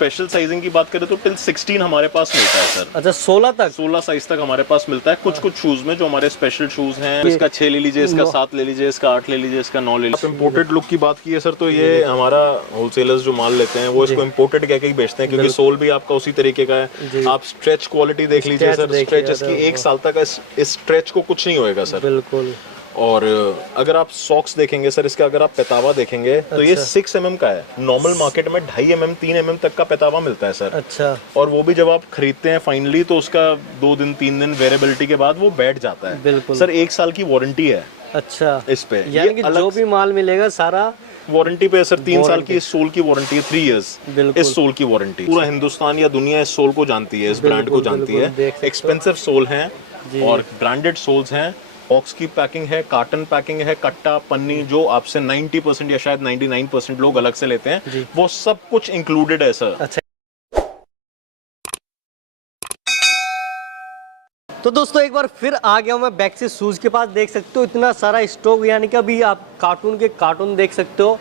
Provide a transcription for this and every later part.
Special sizing की बात करें तो टिल 16 हमारे पास मिलता है सर। अच्छा 16 तक? 16 साइज तक हमारे पास मिलता है। कुछ शूज में जो हमारे स्पेशल शूज हैं, इसका 6 ले लीजिए, इसका 7 ले लीजिए, इसका 8 ले लीजिए, इसका 9 ले लीजिए। इम्पोर्टेड लुक की बात की है सर, तो ये हमारा होलसेलर्स जो माल लेते हैं वो इसको इम्पोर्टेड कह के ही बेचते हैं, क्योंकि सोल भी आपका उसी तरीके का है। आप स्ट्रेच क्वालिटी देख लीजिए सर, स्ट्रेच इसकी 1 साल तक इस स्ट्रेच को कुछ नहीं होएगा सर। बिल्कुल। और अगर आप सॉक्स देखेंगे सर, इसका अगर आप पेतावा देखेंगे तो ये 6 mm का है। नॉर्मल मार्केट में 2.5 mm 3 mm तक का पेतावा मिलता है सर। अच्छा। और वो भी जब आप खरीदते हैं फाइनली तो उसका 2 दिन 3 दिन वेरेबिलिटी के बाद वो बैठ जाता है। बिल्कुल सर 1 साल की वारंटी है। अच्छा। इस पे यानी कि जो भी माल मिलेगा सारा वारंटी पे सर। 3 साल की इस सोल की वारंटी है, 3 इयर्स इस सोल की वारंटी। पूरा हिंदुस्तान या दुनिया इस सोल को जानती है, इस ब्रांड को जानती है। एक्सपेंसिव सोल है और ब्रांडेड सोल्स हैं। बॉक्स की पैकिंग है, कार्टन पैकिंग है, कट्टा पन्नी, जो आपसे 90% या शायद 99% लोग अलग से लेते हैं, वो सब कुछ इंक्लूडेड है सर। अच्छा। तो दोस्तों एक बार फिर आ गया हूं मैं बैक से शूज के पास। देख सकते हो इतना सारा स्टॉक, यानी कि अभी आप कार्टून के कार्टून देख सकते हो।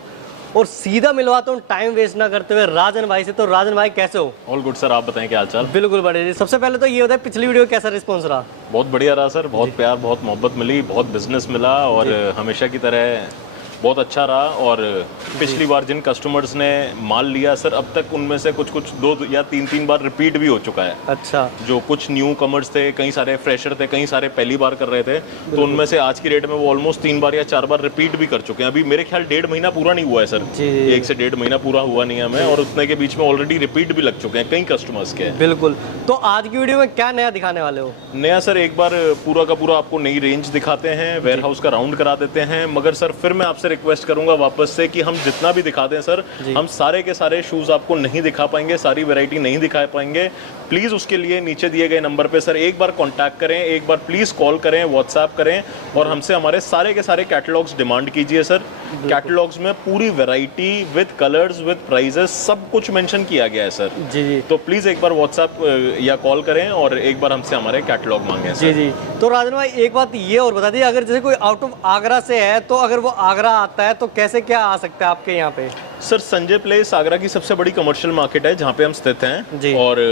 और सीधा मिलवाता हूँ टाइम वेस्ट ना करते हुए राजन भाई से। तो राजन भाई कैसे हो? ऑल गुड सर, आप बताएं क्या हाल चाल? बिल्कुल बढ़िया जी। सबसे पहले तो ये होता है पिछली वीडियो कैसा रिस्पॉन्स रहा? बहुत बढ़िया रहा सर, बहुत प्यार, बहुत मोहब्बत मिली, बहुत बिजनेस मिला और हमेशा की तरह बहुत अच्छा रहा। और पिछली बार जिन कस्टमर्स ने माल लिया सर, अब तक उनमें से कुछ 2 या 3 बार रिपीट भी हो चुका है। अच्छा। जो कुछ न्यू कमर्स थे, कई सारे फ्रेशर थे, कई सारे पहली बार कर रहे थे, तो उनमें से आज की डेट में वो ऑलमोस्ट 3 बार या 4 बार रिपीट भी कर चुके हैं। अभी मेरे ख्याल 1.5 महीना पूरा नहीं हुआ है सर, 1 से 1.5 महीना पूरा हुआ नहीं है हमें, और उतने के बीच में ऑलरेडी रिपीट भी लग चुके हैं कई कस्टमर्स के। बिल्कुल। तो आज की वीडियो में क्या नया दिखाने वाले हो? नया सर एक बार पूरा का पूरा आपको नई रेंज दिखाते हैं, वेयर हाउस का राउंड करा देते हैं। मगर सर फिर मैं आपसे रिक्वेस्ट करूंगा वापस से कि हम जितना भी दिखा दें सर, हम सारे के सारे शूज आपको नहीं दिखा पाएंगे, सारी वैरायटी नहीं दिखा पाएंगे। प्लीज उसके लिए नीचे दिए गए नंबर पे सर एक बार कांटेक्ट करें, एक बार प्लीज कॉल करें, व्हाट्सएप करें और हमसे हमारे सारे के सारे कैटलॉग्स डिमांड कीजिए सर। कैटलॉग्स में पूरी variety with colours with prices सब कुछ मेंशन किया गया है सर। जी। तो प्लीज एक बार व्हाट्सएप या कॉल करें और एक बार हमसे हमारे कैटलॉग मांगे सर। जी। तो राजन भाई एक बात ये और बता दीजिए, अगर जैसे कोई आउट ऑफ आगरा से है तो अगर वो आगरा आता है तो कैसे क्या आ सकता है आपके यहाँ पे? सर संजय प्लेस आगरा की सबसे बड़ी कमर्शियल मार्केट है जहाँ पे हम स्थित हैं, और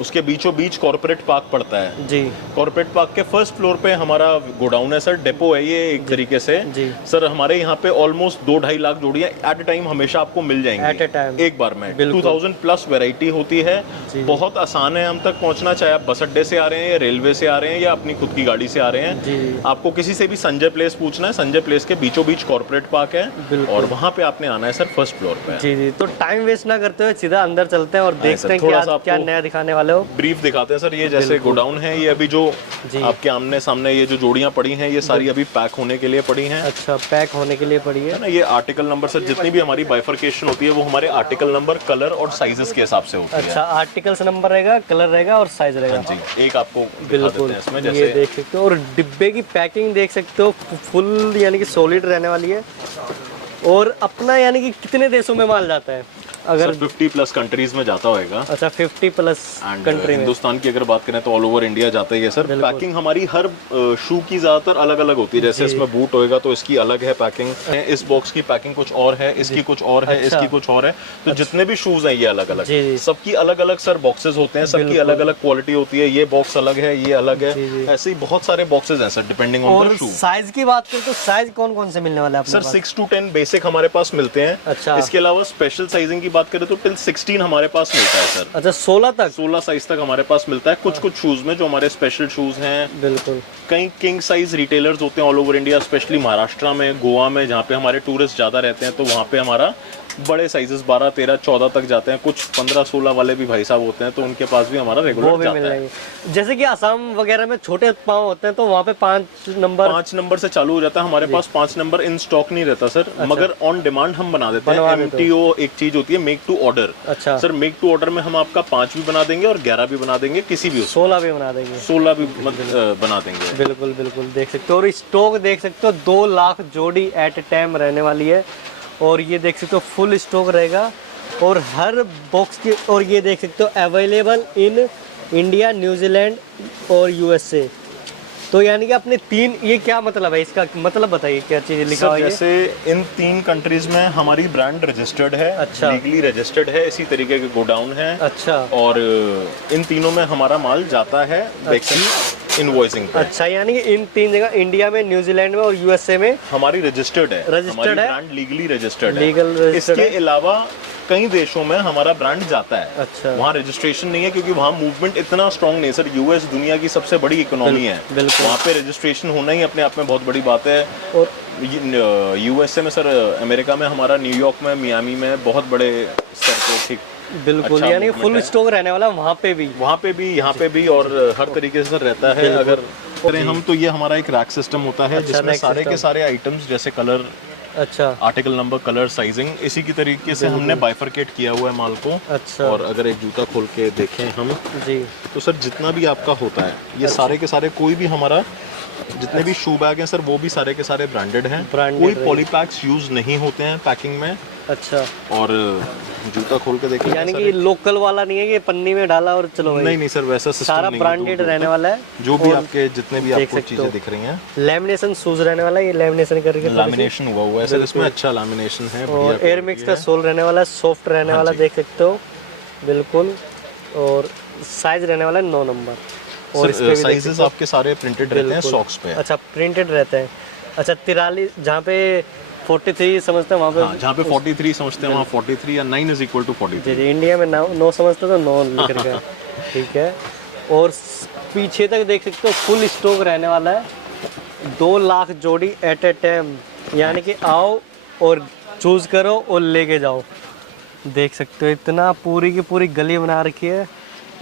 उसके बीचों बीच कॉर्पोरेट पार्क पड़ता है। जी। कॉर्पोरेट पार्क के फर्स्ट फ्लोर पे हमारा गोडाउन है सर, डेपो है ये एक तरीके से। जी। सर हमारे यहाँ पे ऑलमोस्ट 2-2.5 लाख जोड़ियाँ एट ए टाइम हमेशा आपको मिल जाएंगी, एट ए टाइम, एक बार में। 2000 प्लस वैरायटी होती है। बहुत आसान है हम तक पहुँचना, चाहे आप बस अड्डे से आ रहे हैं या रेलवे से आ रहे हैं या अपनी खुद की गाड़ी से आ रहे हैं। आपको किसी से भी संजय प्लेस पूछना है, संजय प्लेस के बीचों बीच कॉर्पोरेट पार्क है और वहाँ पे आपने आना है सर फर्स्ट फ्लोर पे। जी। तो टाइम वेस्ट ना करते हुए सीधा अंदर चलते हैं और देखते हैं कि क्या नया दिखाने वाले हो। ब्रीफ दिखाते हैं सर। ये जैसे गोडाउन है, ये अभी जो आपके आमने सामने ये जो जोड़ियां पड़ी हैं, ये सारी अभी पैक होने के लिए पड़ी हैं। अच्छा, पैक होने के लिए पड़ी है ना। ये आर्टिकल नंबर सर, जितनी भी हमारी बाइफरकेशन होती है वो हमारे आर्टिकल नंबर, कलर और साइजेस के हिसाब से होती है। अच्छा, आर्टिकल्स नंबर रहेगा, कलर रहेगा और साइज रहेगा। जी, एक आपको बिल्कुल इसमें जैसे ये देख सकते हो। और डिब्बे की पैकिंग देख सकते हो, फुल यानी कि सॉलिड रहने वाली है। और अपना यानी कि कितने देशों में माल जाता है? अगर 50 प्लस कंट्रीज में जाता होगा। अच्छा, 50 प्लस कंट्री में। हिंदुस्तान की अगर बात करें तो ऑल ओवर इंडिया जाता ही है सर। पैकिंग हमारी हर शू की ज्यादातर अलग अलग होती है। जैसे इसमें बूट होएगा तो इसकी अलग है पैकिंग, इस बॉक्स की पैकिंग कुछ और है, इसकी कुछ और है, इसकी कुछ और है। तो जितने भी शूज हैं ये अलग अलग, सबकी अलग अलग सर बॉक्सेस होते हैं, सबकी अलग अलग क्वालिटी होती है। ये बॉक्स अलग है, ये अलग है, ऐसे ही बहुत सारे बॉक्सेस हैं sir depending on the shoe. Size की बात करें तो साइज कौन कौन से मिलने वाले हैं सर? 6 to 10 बेसिक हमारे पास मिलते हैं। अच्छा। इसके अलावा स्पेशल साइजिंग की बात करें तो टिल 16 हमारे पास मिलता है सर। अच्छा, 16 तक? 16 साइज तक हमारे पास मिलता है। कुछ शूज में जो हमारे स्पेशल शूज हैं। बिल्कुल। कई किंग साइज रिटेलर्स होते हैं all over India, specially Maharashtra में, गोवा में, जहाँ पे हमारे टूरिस्ट ज्यादा रहते हैं, तो वहाँ पे हमारा बड़े साइजेस 12, 13, 14 तक जाते हैं। कुछ 15, 16 वाले भी भाई साहब होते हैं, तो उनके पास भी हमारा रेगुलर जाता है। जैसे कि आसाम वगैरह में छोटे पाँव होते हैं तो वहाँ पे 5 नंबर से चालू हो जाता है। हमारे पास 5 नंबर इन स्टॉक नहीं रहता सर। अच्छा। मगर ऑन डिमांड हम बना देते हैं। MTO एक चीज होती है, मेक टू ऑर्डर। अच्छा सर, मेक टू ऑर्डर में हम आपका 5 भी बना देंगे और 11 भी बना देंगे, किसी भी 16 भी बना देंगे, 16 भी बना देंगे। बिल्कुल बिल्कुल देख सकते हो। और स्टॉक देख सकते हो 2 लाख जोड़ी एट ए टाइम रहने वाली है। और ये देख सकते हो फुल स्टॉक रहेगा और हर बॉक्स की। और ये देख सकते हो अवेलेबल इन इंडिया, न्यूजीलैंड और USA। तो यानी कि अपने तीन, ये क्या मतलब है इसका, मतलब बताइए क्या चीज़ लिखा हुआ सर है? जैसे इन 3 कंट्रीज में हमारी ब्रांड रजिस्टर्ड है, अच्छा। लीगली रजिस्टर्ड है, इसी तरीके के गोडाउन है। अच्छा और इन तीनों में हमारा माल जाता है इनवॉइसिंग पे। अच्छा, यानी कि इन 3 जगह, इंडिया में, न्यूजीलैंड में और यूएसए में हमारी रजिस्टर्ड है, Registered हमारी है? ब्रांड लीगली रजिस्टर्ड Legal है। registered इसके है? अलावा कई देशों में हमारा ब्रांड जाता है। अच्छा। वहाँ रजिस्ट्रेशन नहीं है क्योंकि वहाँ मूवमेंट इतना स्ट्रांग नहीं है सर। यूएस दुनिया की सबसे बड़ी इकोनॉमी है, बिल्कुल। वहाँ पे रजिस्ट्रेशन होना ही अपने आप में बहुत बड़ी बात है। और यूएसए में सर, अमेरिका में हमारा न्यूयॉर्क में, मियामी में बहुत बड़े स्तर पे ठीक बिल्कुल, अच्छा यानी movement फुल है। स्टॉक रहने वाला वहाँ पे भी। वहाँ पे भी, यहाँ पे भी, और हर तरीके से सर रहता है। अगर करें हम तो ये हमारा एक रैक सिस्टम होता है, अच्छा, जिसमें rack सारे के system। सारे आइटम्स जैसे कलर, अच्छा आर्टिकल नंबर, कलर, साइजिंग, इसी की तरीके से हमने बाइफरकेट किया हुआ है माल को। अच्छा। और अगर एक जूता खोल के देखें हम, जी। तो सर जितना भी आपका होता है ये सारे के सारे, कोई भी हमारा जितने भी शू बैग हैं सर वो भी सारे के सारे ब्रांडेड हैं। Branded कोई है। पॉलीपैक्स यूज नहीं होते हैं पैकिंग में। अच्छा, और जूता खोल के देखें यानी कि लोकल वाला नहीं है कि पन्नी में डाला और चलो भाई। नहीं नहीं सर, वैसा सिस्टम सारा नहीं है। ब्रांडेड रहने वाला है। जो भी और आपके जितने भी देख आपको सकते चीजें हो। दिख रही हैं, लैमिनेशन शूज रहने वाला है, ये लैमिनेशन करके थोड़ी सी। लैमिनेशन हुआ है सर, इसमें अच्छा लैमिनेशन है, और बढ़िया एयर मिक्स का सोल रहने वाला है, सॉफ्ट रहने वाला, देख सकते हो बिल्कुल। और साइज रहने वाला है 9 नंबर। और इस पे भी देख साइजेस सकते हो। आपके सारे प्रिंटेड रहते हैं बिल्कुल। सॉक्स पे। अच्छा, प्रिंटेड रहते हैं। अच्छा, 43 जहाँ पे 43 समझते हैं वहाँ पे। हाँ, जहाँ पे 43 समझते हैं वहाँ 43 या 9 इज इक्वल टू 43। जी जी, इंडिया में 9 समझते तो 9 लिख रखा है। ठीक है। और पीछे तक देख सकते हो फुल स्टॉक रहने वाला है। 2 लाख जोड़ी एट ए टाइम, यानी कि आओ और चूज करो और लेके जाओ। देख सकते हो इतना पूरी की पूरी गली बना रखी है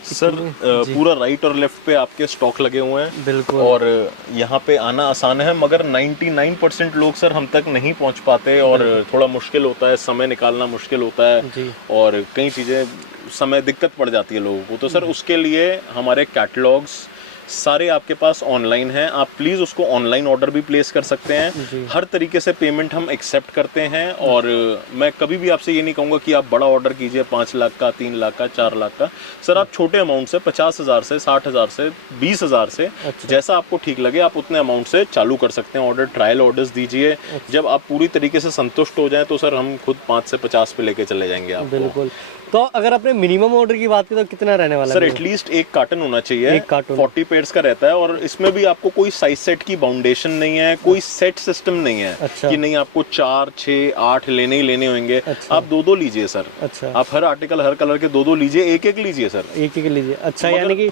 सर पूरा राइट और लेफ्ट पे आपके स्टॉक लगे हुए हैं। बिल्कुल। और यहाँ पे आना आसान है, मगर 99% लोग सर हम तक नहीं पहुँच पाते और थोड़ा मुश्किल होता है, समय निकालना मुश्किल होता है। जी। और कई चीज़ें समय दिक्कत पड़ जाती है लोगों को। तो सर उसके लिए हमारे कैटलॉग्स सारे आपके पास ऑनलाइन हैं। आप प्लीज़ उसको ऑनलाइन ऑर्डर भी प्लेस कर सकते हैं। हर तरीके से पेमेंट हम एक्सेप्ट करते हैं। और मैं कभी भी आपसे ये नहीं कहूँगा कि आप बड़ा ऑर्डर कीजिए 5 लाख का, 3 लाख का, 4 लाख का। सर आप छोटे अमाउंट से 50,000 से, 60,000 से, 20,000 से, जैसा आपको ठीक लगे आप उतने अमाउंट से चालू कर सकते हैं ऑर्डर। ट्रायल ऑर्डर्स दीजिए। जब आप पूरी तरीके से संतुष्ट हो जाएं तो सर हम खुद 5 से 50 पे लेके चले जाएंगे आपको। बिल्कुल। तो अगर अपने मिनिमम ऑर्डर की बात करें तो कितना रहने वाला है? सर एटलीस्ट 1 कार्टन होना चाहिए। 1 कार्टन। 40 पेयर्स का रहता है। और इसमें भी आपको कोई साइज सेट की बाउंडेशन नहीं है, कोई सेट सिस्टम नहीं है। अच्छा। कि नहीं आपको 4, 6, 8 लेने ही लेने होंगे। अच्छा। आप 2-2 लीजिए सर। अच्छा। आप हर आर्टिकल, हर कलर के 2-2 लीजिए, 1-1 लीजिए सर। एक लीजिए। अच्छा, यानी कि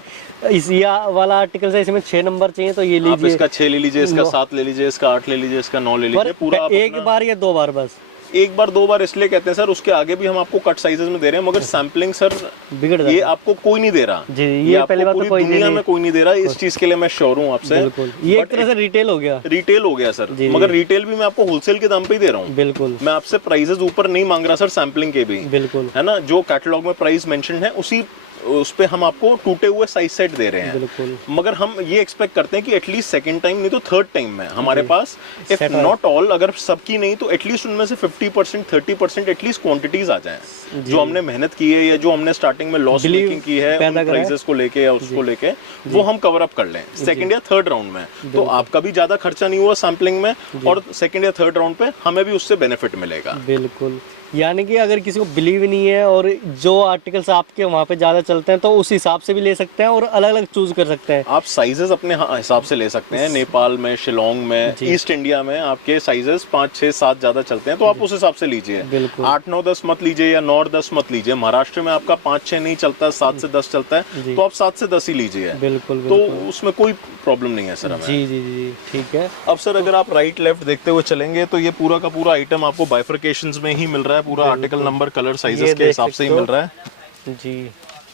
इस या वाला आर्टिकल से इसमें 6 नंबर चाहिए तो ये आप लीजिए। इसका 6 ले लीजिए, इसका 7 ले लीजिए, इसका 8 ले लीजिए, इसका 9 ले लीजिए। पूरा आप एक बार या 2 बार बस? 1 बार 2 बार इसलिए कहते हैं सर, उसके आगे भी हम आपको कट साइजेस में दे रहे हैं, मगर सैम्पलिंग सर बिगड़ ये आपको कोई नहीं दे रहा। जी, ये आपको पहली बात तो पूरी कोई दुनिया नहीं। में कोई नहीं दे रहा। इस चीज के लिए मैं श्योर हूँ आपसे। बिल्कुल, ये एक तरह से रिटेल हो गया। रिटेल हो गया सर। जी, मगर रिटेल भी मैं आपको होलसेल के दाम पे ही दे रहा हूँ। बिल्कुल मैं आपसे प्राइजेस ऊपर नहीं मांग रहा सर, सैम्पलिंग के भी। बिल्कुल है ना, जो कैटलॉग में प्राइस मेंशन है उसी उस पे हम आपको टूटे हुए साइज सेट दे रहे हैं। बिल्कुल। मगर हम ये एक्सपेक्ट करते हैं कि एटलीस्ट सेकंड टाइम नहीं तो थर्ड टाइम में हमारे पास, इफ नॉट ऑल, अगर सबकी नहीं तो एटलीस्ट उनमें से 50%, 30% एटलीस्ट क्वांटिटीज आ जाएं जो हमने मेहनत की है या जो हमने स्टार्टिंग में लॉस मेकिंग की है उन प्राइसेस को लेके या उसको लेके, वो हम कवर अप कर लें सेकंड या थर्ड राउंड में। तो आपका भी ज्यादा खर्चा नहीं हुआ सैम्पलिंग में, और सेकंड या थर्ड राउंड पे हमें भी उससे बेनिफिट मिलेगा। बिल्कुल। यानी कि अगर किसी को बिलीव नहीं है और जो आर्टिकल्स आपके वहाँ पे ज़्यादा चलते हैं तो उस हिसाब से भी ले सकते हैं और अलग अलग चूज कर सकते हैं। आप साइजेस अपने हिसाब से ले सकते हैं। नेपाल में, शिलोंग में, ईस्ट इंडिया में आपके साइजेस 5, 6, 7 ज्यादा चलते हैं, तो आप उस हिसाब से लीजिए। 8, 9, 10 मत लीजिए या 9 और 10 मत लीजिए। महाराष्ट्र में आपका 5, 6 नहीं चलता, 7 से 10 चलता है, तो आप 7 से 10 ही लीजिए। बिल्कुल तो उसमें कोई प्रॉब्लम नहीं है सर हमें। जी जी जी, ठीक है। अब सर अगर आप राइट लेफ्ट देखते हुए चलेंगे तो ये पूरा का पूरा आइटम आपको बाइफरकेशंस में ही मिल रहा है। पूरा आर्टिकल नंबर, कलर, साइजेस के हिसाब से ही मिल रहा है जी।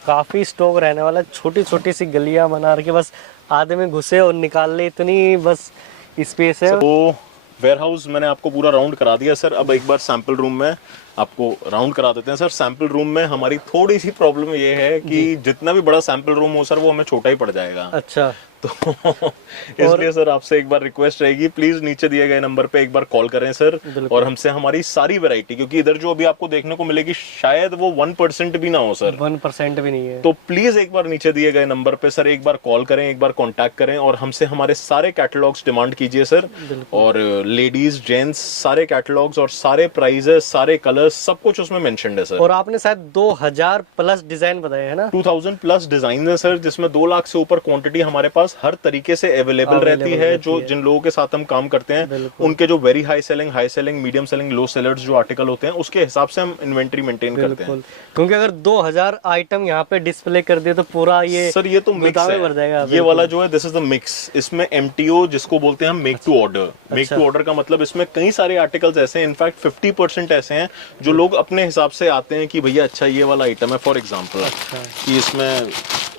काफी स्टॉक रहने वाला, छोटी छोटी सी गलियां बना रखी, बस आधे में घुसे और निकाल ले, इतनी बस स्पेस है। वो वेयर हाउस मैंने आपको पूरा राउंड करा दिया सर। अब एक बार सैंपल रूम में आपको राउंड करा देते हैं सर। सैंपल रूम में हमारी थोड़ी सी प्रॉब्लम ये है कि जितना भी बड़ा सैंपल रूम हो सर वो हमें छोटा ही पड़ जाएगा। अच्छा, तो इसलिए सर आपसे एक बार रिक्वेस्ट रहेगी, प्लीज नीचे दिए गए नंबर पे एक बार कॉल करें सर, और हमसे हमारी सारी वैरायटी, क्योंकि इधर जो अभी आपको देखने को मिलेगी शायद वो 1% भी ना हो सर, 1% भी नहीं है। तो प्लीज एक बार नीचे दिए गए नंबर पे सर एक बार कॉल करें, एक बार कांटेक्ट करें और हमसे हमारे सारे कैटलॉग्स डिमांड कीजिए सर। और लेडीज जेंट्स सारे कैटलॉग्स और सारे प्राइजेस, सारे कलर्स, सब कुछ उसमें मेंशन्ड है सर। और आपने शायद 2000 प्लस डिजाइन बताए है ना? 2000 प्लस डिजाइन है सर, जिसमें 2 लाख से ऊपर क्वांटिटी हमारे पास हर तरीके से अवेलेबल रहती है। जो जिन लोगों के साथ हम काम करते हैं उनके जो very high selling, medium selling, low sellers जो आर्टिकल होते हैं उसके हिसाब से हम इन्वेंटरी मेंटेन करते हैं। क्योंकि अगर 2000 आइटम यहाँ पे डिस्प्ले कर दिए तो पूरा ये सर ये तो मिक्स है, ये वाला जो है दिस इज द मिक्स। इसमें MTO जिसको बोलते हैं हम make to order, make to order का मतलब इसमें कई सारे आर्टिकल्स ऐसे हैं, इनफैक्ट 50% ऐसे हैं जो लोग अपने हिसाब से आते हैं कि भैया अच्छा ये वाला आइटम है फॉर एग्जाम्पल, कि इसमें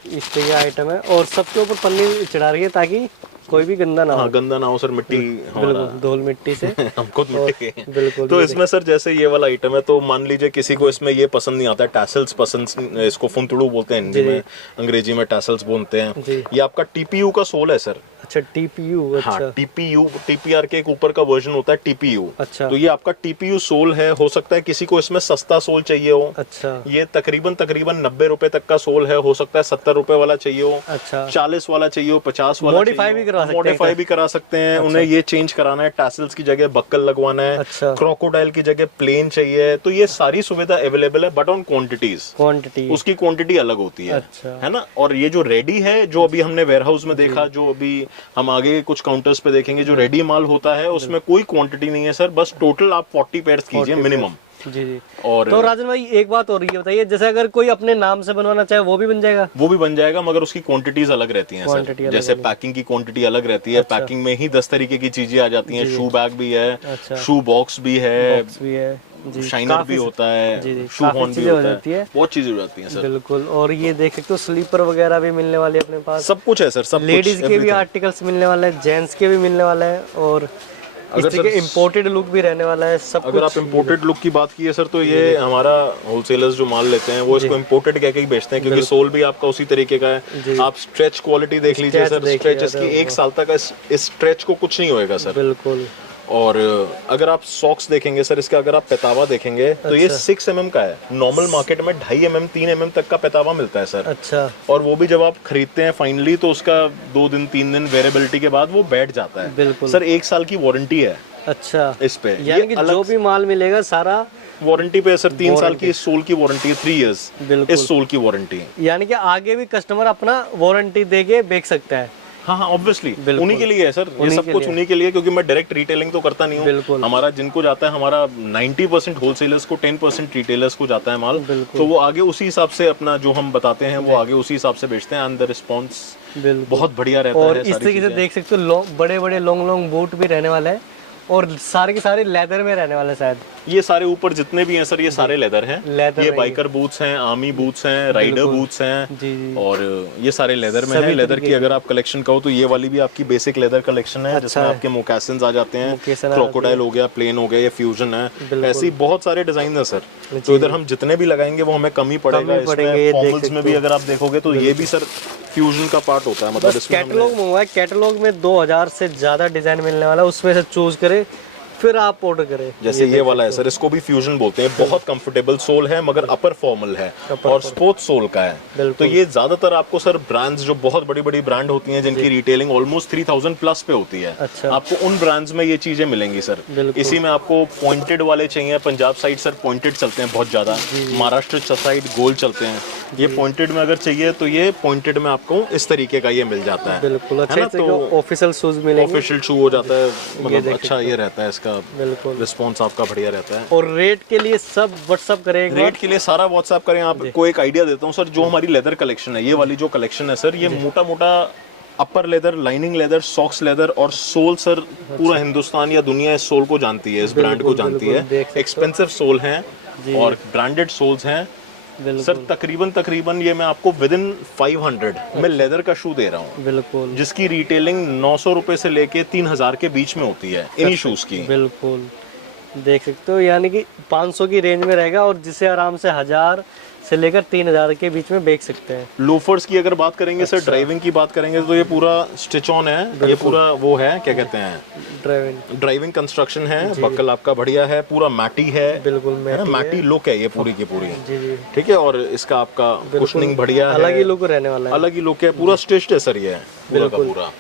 इस पे ये आइटम है और सबके ऊपर पन्नी चढ़ा रही है ताकि कोई भी गंदा ना हो। गंदा ना हो सर, मिट्टी हमारा धूल मिट्टी से हम खुद मिट्टी के। बिल्कुल। तो इसमें सर जैसे ये वाला आइटम है, तो मान लीजिए किसी को इसमें ये पसंद नहीं आता है, टैसल्स पसंद, इसको फुंतड़ू बोलते हैं हिंदी में, अंग्रेजी में टैसल्स बोलते हैं। ये आपका TPU का सोल है सर। अच्छा, TPU। अच्छा, हाँ, TPU, TPR के एक ऊपर का वर्जन होता है TPU। अच्छा, तो ये आपका TPU सोल है। हो सकता है किसी को इसमें सस्ता सोल चाहिए हो। अच्छा, ये तकरीबन 90 रुपए तक का सोल है। हो सकता है 70 रुपए वाला चाहिए हो, अच्छा, 40 वाला चाहिए हो, 50 वाला मॉडिफाई भी करा सकते हैं। उन्हें ये चेंज कराना है, टैसल्स की जगह बक्कल लगवाना है, अच्छा, क्रोकोडाइल की जगह प्लेन चाहिए, तो ये सारी सुविधा अवेलेबल है, बट ऑन क्वांटिटी उसकी क्वांटिटी अलग होती है। अच्छा, है ना। और ये जो रेडी है, जो अभी हमने वेयर हाउस में देखा, जो अभी हम आगे कुछ काउंटर्स पे देखेंगे, जो रेडी माल होता है उसमें कोई क्वांटिटी नहीं है सर, बस टोटल आप 40 पेयर्स कीजिए मिनिमम। जी जी। और तो राजन भाई एक बात और ये बताइए, जैसे अगर कोई अपने नाम से बनवाना चाहे वो भी बन जाएगा? वो भी बन जाएगा, मगर उसकी क्वांटिटीज अलग रहती हैं सर। जैसे पैकिंग की क्वांटिटी अलग रहती है। पैकिंग में ही 10 तरीके की चीजें आ जाती हैं। शू बैग भी है, शू बॉक्स भी है, शाइनर भी होता है, शू हॉर्न भी होता है, बहुत चीजें हो जाती हैं सर। बिल्कुल। और ये देख सकते हो स्लीपर वगैरह भी मिलने वाले अपने पास, सब कुछ है सर, सब लेडीज के भी आर्टिकल्स मिलने वाले हैं, जेंट्स के भी मिलने वाला है, और अगर इम्पोर्टेड लुक भी रहने वाला है सब। अगर आप इम्पोर्टेड लुक की बात की है सर, तो ये हमारा होलसेलर्स जो माल लेते हैं वो इसको इम्पोर्टेड कह के ही बेचते हैं, क्योंकि सोल भी आपका उसी तरीके का है। आप स्ट्रेच क्वालिटी देख लीजिए सर, स्ट्रेच इसकी 1 साल तक इस स्ट्रेच को कुछ नहीं होएगा सर। बिल्कुल। और अगर आप सॉक्स देखेंगे सर, इसका अगर आप पैतावा देखेंगे तो ये 6 mm का है। नॉर्मल मार्केट में 2.5 mm 3 mm तक का पैतावा मिलता है सर। अच्छा। और वो भी जब आप खरीदते हैं फाइनली तो उसका 2 दिन 3 दिन वेरेबिलिटी के बाद वो बैठ जाता है। बिल्कुल सर 1 साल की वारंटी है। अच्छा, इस पे यानी कि जो भी माल मिलेगा सारा वारंटी पे सर। 3 साल की इस सोल की वारंटी है, 3 इयर्स इस सोल की वारंटी। यानी कि आगे भी कस्टमर अपना वारंटी देके बेच सकता है। हाँ, ऑब्वियसली उन्हीं के लिए है सर, ये सब कुछ उन्हीं के लिए, क्योंकि मैं डायरेक्ट रिटेलिंग तो करता नहीं हूँ। हमारा जिनको जाता है, हमारा 90% होलसेलर्स को, 10% रिटेलर्स को जाता है माल, तो वो आगे उसी हिसाब से अपना जो हम बताते हैं वो आगे उसी हिसाब से बेचते हैं। एंड द रिस्पॉन्स बहुत बढ़िया रहता है। और इस तरीके से देख सकते हो बड़े बड़े लॉन्ग बूट भी रहने वाले हैं, और सारे के सारे लेदर में रहने वाले। शायद ये सारे ऊपर जितने भी हैं सर, ये सारे लेदर हैं। ये बाइकर बूट्स हैं, आर्मी बूट्स हैं, राइडर बूट्स हैं, और ये सारे लेदर में हैं। लेदर की अगर आप कलेक्शन कहो तो ये वाली भी आपकी बेसिक लेदर कलेक्शन है, जिसमें आपके मोकासिन्स आ जाते हैं, क्रोकोडाइल हो गया, प्लेन हो गया, ये फ्यूजन है, ऐसी बहुत सारे डिजाइन है सर। तो इधर हम जितने भी लगाएंगे वो हमें कम ही पड़ेगा। इसमें फॉर्मल्स में भी अगर आप देखोगे तो ये भी सर फ्यूजन का पार्ट होता है। मतलब कैटलॉग मंगवाए, कैटलॉग में 2000 से ज्यादा डिजाइन मिलने वाला है, उसमें से चूज करे फिर आप ऑर्डर करें। जैसे ये वाला है सर, इसको भी फ्यूजन बोलते हैं। बहुत कंफर्टेबल सोल है, मगर अपर फॉर्मल है और स्पोर्ट्स सोल का है। तो ये ज्यादातर आपको सर ब्रांड्स, जो बहुत बड़ी बड़ी ब्रांड होती हैं जिनकी रिटेलिंग ऑलमोस्ट 3000 प्लस पे होती है, आपको उन ब्रांड्स में ये चीजें मिलेंगी सर। इसी में आपको पॉइंटेड वाले चाहिए, पंजाब साइड सर पॉइंटेड चलते हैं बहुत ज्यादा, महाराष्ट्र साइड गोल चलते हैं। ये पॉइंटेड में अगर चाहिए तो ये पॉइंटेड में आपको इस तरीके का ये मिल जाता है। बिल्कुल। अच्छा, तो ऑफिशियल शूज मिलेंगे, ऑफिशियल शू हो जाता है, मतलब अच्छा ये रहता है इसका। बिल्कुल, रिस्पॉन्स आपका बढ़िया रहता है। और रेट के लिए सब व्हाट्सएप करें, रेट के लिए सारा व्हाट्सएप करें। आपको एक आइडिया देता हूँ सर, जो हमारी लेदर कलेक्शन है, ये वाली जो कलेक्शन है सर, ये मोटा मोटा upper leather, lining leather, socks leather और सोल सर, पूरा हिंदुस्तान या दुनिया इस सोल को जानती है, इस ब्रांड को जानती है। एक्सपेंसिव सोल हैं और ब्रांडेड सोल्स हैं सर। तकरीबन ये मैं आपको विदिन 500 में लेदर का शू दे रहा हूँ। बिल्कुल। जिसकी रिटेलिंग 900 रुपए से लेके 3000 के बीच में होती है इन्हीं शूज की। बिल्कुल। देख सकते हो, यानी कि 500 की रेंज में रहेगा और जिसे आराम से 1000 से लेकर 3000 के बीच में बेच सकते हैं। लोफर्स की अगर बात करेंगे सर, ड्राइविंग की बात करेंगे तो ये पूरा स्टिच ऑन है, ये पूरा वो है क्या कहते हैं, ड्राइविंग कंस्ट्रक्शन है, बक्कल आपका बढ़िया है, पूरा मैटी है, बिल्कुल मैटी लुक है ये पूरी की पूरी। जी। ठीक है, और इसका आपका कुशनिंग बढ़िया है, अलग ही लुक रहने वाला है, अलग ही लुक है, पूरा स्टिच्ड है सर ये पूरा का पूरा।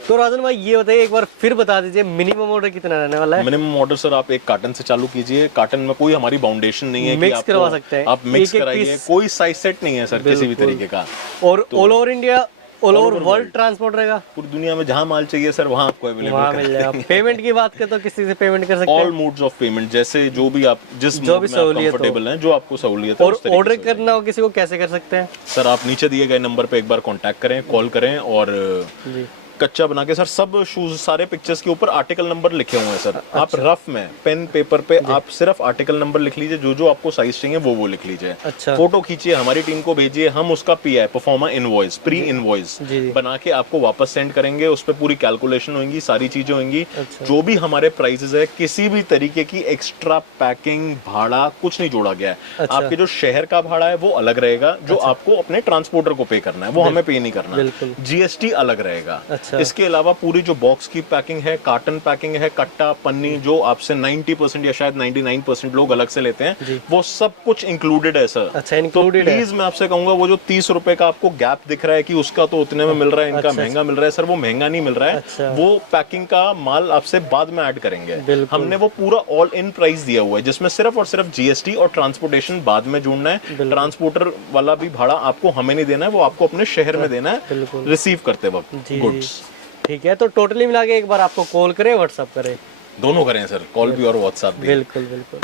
तो राजन भाई ये बताइए एक बार फिर बता दीजिए मिनिमम ऑर्डर कितना रहने वाला है? मिनिमम ऑर्डर सर आप एक कार्टन से चालू कीजिए, कार्टन में कोई हमारी बाउंडेशन नहीं है, मिक्स करवा सकते हैं, आप मिक्स कराइए, कोई साइज सेट नहीं है सर किसी भी तरीके का, और all over India all over world transport रहेगा, पूरी दुनिया में जहां माल चाहिए सर वहां आपको अवेलेबल वहां मिल जाएगा। पेमेंट की बात करें तो किसी से पेमेंट कर सकते हैं? ऑल मोड्स ऑफ पेमेंट, जैसे जो भी आप जिस जो भी सहूलियत कंफर्टेबल है, जो आपको सहूलियत है। और ऑर्डर करना हो किसी को कैसे कर सकते हैं? सर आप नीचे दिए गए नंबर पे एक बार कांटेक्ट करें, कॉल करें, और जी कच्चा बना के सर सब शूज सारे पिक्चर्स के ऊपर आर्टिकल नंबर लिखे हुए हैं सर। आप रफ में पेन पेपर पे आप सिर्फ आर्टिकल नंबर लिख लीजिए, जो जो आपको साइज चाहिए वो लिख लीजिए। अच्छा। फोटो खींचिए, हमारी टीम को भेजिए, हम उसका pi proforma invoice, pre invoice बना के आपको वापस सेंड करेंगे। उस पर पूरी कैलकुलेशन होंगी, सारी चीजें होंगी। अच्छा। जो भी हमारे प्राइसेस है, किसी भी तरीके की एक्स्ट्रा पैकिंग भाड़ा कुछ नहीं जोड़ा गया है। अच्छा। आपके जो शहर का भाड़ा है वो अलग रहेगा, जो आपको अपने ट्रांसपोर्टर को पे करना है वो हमें पे नहीं करना। बिल्कुल। जीएसटी अलग रहेगा। अच्छा। इसके अलावा पूरी जो बॉक्स की पैकिंग है, कार्टन पैकिंग है, कट्टा पन्नी, जो आपसे 90% या शायद 99% लोग अलग से लेते हैं, वो सब कुछ इंक्लूडेड है सर। अच्छा, इंक्लूडेड है। प्लीज मैं आपसे कहूंगा वो जो 30 रुपए का आपको गैप दिख रहा है कि उसका तो उतने में मिल रहा है, इनका महंगा मिल रहा है, सर वो महंगा नहीं मिल रहा है। अच्छा। वो पैकिंग का माल आपसे बाद में ऐड करेंगे। हमने वो पूरा ऑल इन प्राइस दिया हुआ है, जिसमें सिर्फ और सिर्फ जीएसटी और ट्रांसपोर्टेशन बाद में जोड़ना है। ट्रांसपोर्टर वाला भी भाड़ा आपको हमें नहीं देना है, वो आपको अपने शहर में देना है रिसीव करते वक्त गुड्स। ठीक है, तो टोटली मिला के एक बार आपको कॉल करें, व्हाट्सएप करें? दोनों करें सर, कॉल भी और व्हाट्सएप भी। बिल्कुल बिल्कुल।